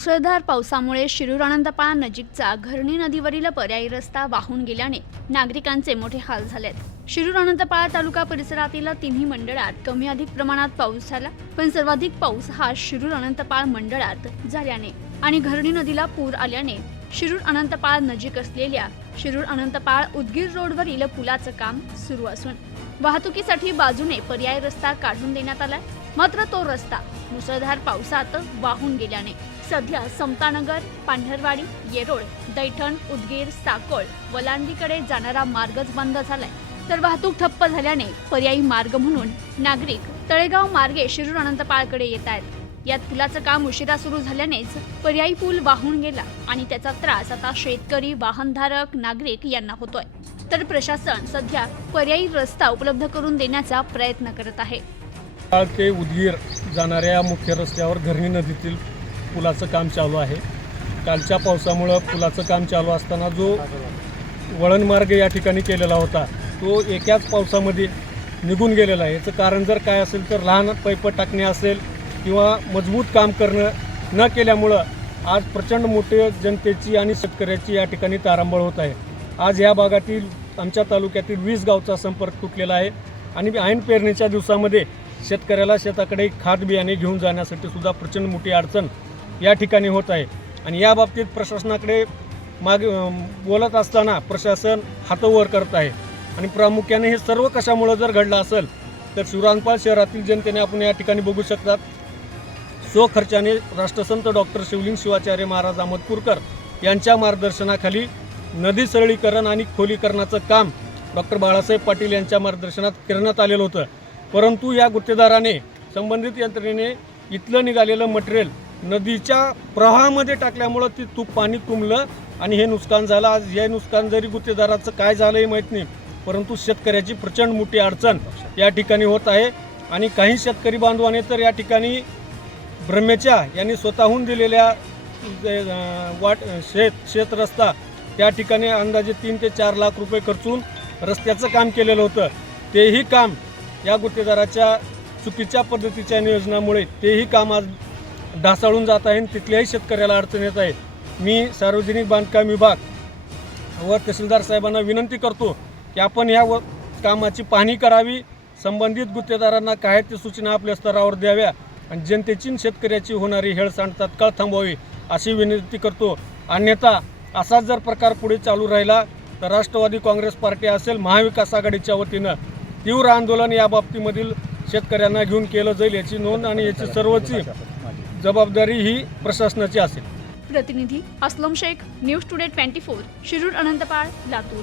मुसळधार पावसामुळे शिरूर अनंतपाळ नजीकचा घरणी नदीवरील पर्यायी रस्ता वाहून गेल्याने नागरिकांचे मोठे हाल झालेत. शिरूर अनंतपाळ तालुका परिसरातील तिन्ही मंडळात कमी अधिक प्रमाणात पाऊस झाला पण सर्वाधिक पाऊस हा शिरूर अनंतपाळ मंडळात झाल्याने आणि घरणी नदीला पूर आल्याने शिरूर अनंतपाळ नजीक असलेल्या शिरूर अनंतपाळ उदगीर रोडवरील पुलाचं काम सुरू असून वाहतुकीसाठी बाजूने पर्याय रस्ता काढून देण्यात आलाय. मात्र तो रस्ता मुसळधार पावसात वाहून गेल्याने सध्या समतानगर पांढरवाडी येरोळ दैठण उदगीर साकोळ वलांडीकडे जाणारा मार्गच बंद झालाय. तर वाहतूक ठप्प झाल्याने पर्यायी मार्ग म्हणून नागरिक तळेगाव मार्गे शिरूर अनंतपाळकडे येत आहेत. यात पुलाचं काम उशिरा सुरू झाल्यानेच पर्यायी पूल वाहून गेला आणि त्याचा त्रास आता शेतकरी वाहनधारक नागरिक यांना होतोय. तर प्रशासन सध्या पर्यायी रस्ता उपलब्ध करून देण्याचा प्रयत्न करत आहे. काळ ते उदगीर जाणाऱ्या मुख्य रस्त्यावर धरणी नदीतील पुलाचं काम चालू आहे. कालच्या पावसामुळं पुलाचं काम चालू असताना जो वळण मार्ग या ठिकाणी केलेला होता तो एकाच पावसामध्ये निघून गेलेला आहे. याचं कारण जर काय असेल तर लहान पैप टाकणे असेल किंवा मजबूत काम करणं न केल्यामुळं आज प्रचंड मोठे जनतेची आणि शेतकऱ्याची या ठिकाणी तारांबळ होत आहे. आज या भागातील आमच्या तालुक्यातील वीस गावचा संपर्क तुटलेला आहे. आणि ऐन पेरणीच्या दिवसामध्ये शेतकऱ्याला शेताकडे खाद बियाणे घेऊन जाण्यासाठी सुद्धा प्रचंड मोठी अडचण या ठिकाणी होत आहे. आणि या बाबतीत प्रशासनाकडे माग बोलत असताना प्रशासन हातोवर करत आहे. आणि प्रामुख्याने हे सर्व कशामुळं जर घडलं असेल तर शिवरानपाल शहरातील जनतेने आपण या ठिकाणी बघू शकतात स्वखर्चाने राष्ट्रसंत डॉक्टर शिवलिंग शिवाचार्य महाराज अहमदपूरकर यांच्या मार्गदर्शनाखाली नदी सरळीकरण आणि खोलीकरणाचं काम डॉक्टर बाळासाहेब पाटील यांच्या मार्गदर्शनात करण्यात आलेलं होतं. परंतु या गुत्तेदाराने संबंधित यंत्रणेने इथलं निघालेलं मटेरियल नदीच्या प्रवाहामध्ये टाकल्यामुळं ती तूप पाणी तुंबलं आणि हे नुकसान झालं. आज हे नुकसान जरी गुत्तेदाराचं काय झालं हे माहीत नाही परंतु शेतकऱ्याची प्रचंड मोठी अडचण या ठिकाणी होत आहे. आणि काही शेतकरी बांधवाने तर या ठिकाणी ब्रह्मेच्या यांनी स्वतःहून दिलेल्या वाट शेत शेत रस्ता त्या ठिकाणी अंदाजे तीन ते चार लाख रुपये खर्चून रस्त्याचं काम केलेलं होतं. तेही काम या गुत्तेदाराच्या चुकीच्या पद्धतीच्या नियोजनामुळे तेही काम आज ढासाळून जात आहे तिथल्याही शेतकऱ्याला अडचण येत आहे. मी सार्वजनिक बांधकाम विभाग व तहसीलदार साहेबांना विनंती करतो की आपण ह्या व कामाची पाहणी करावी. संबंधित गुत्तेदारांना काय ते सूचना आपल्या स्तरावर द्याव्या आणि जनतेची शेतकऱ्याची होणारी हेळसांड तात्काळ थांबवावी अशी विनंती करतो. अन्यथा असाच जर प्रकार पुढे चालू राहिला तर राष्ट्रवादी काँग्रेस पार्टी असेल महाविकास आघाडीच्या वतीनं तीव्र आंदोलन या बाबतीमधील शेतकऱ्यांना घेऊन केलं जाईल याची नोंद आणि याची सर्वची जबाबदारी ही प्रशासनाची असेल. प्रतिनिधी Aslam Shaikh news today twenty four Shirur Anantpal Latur.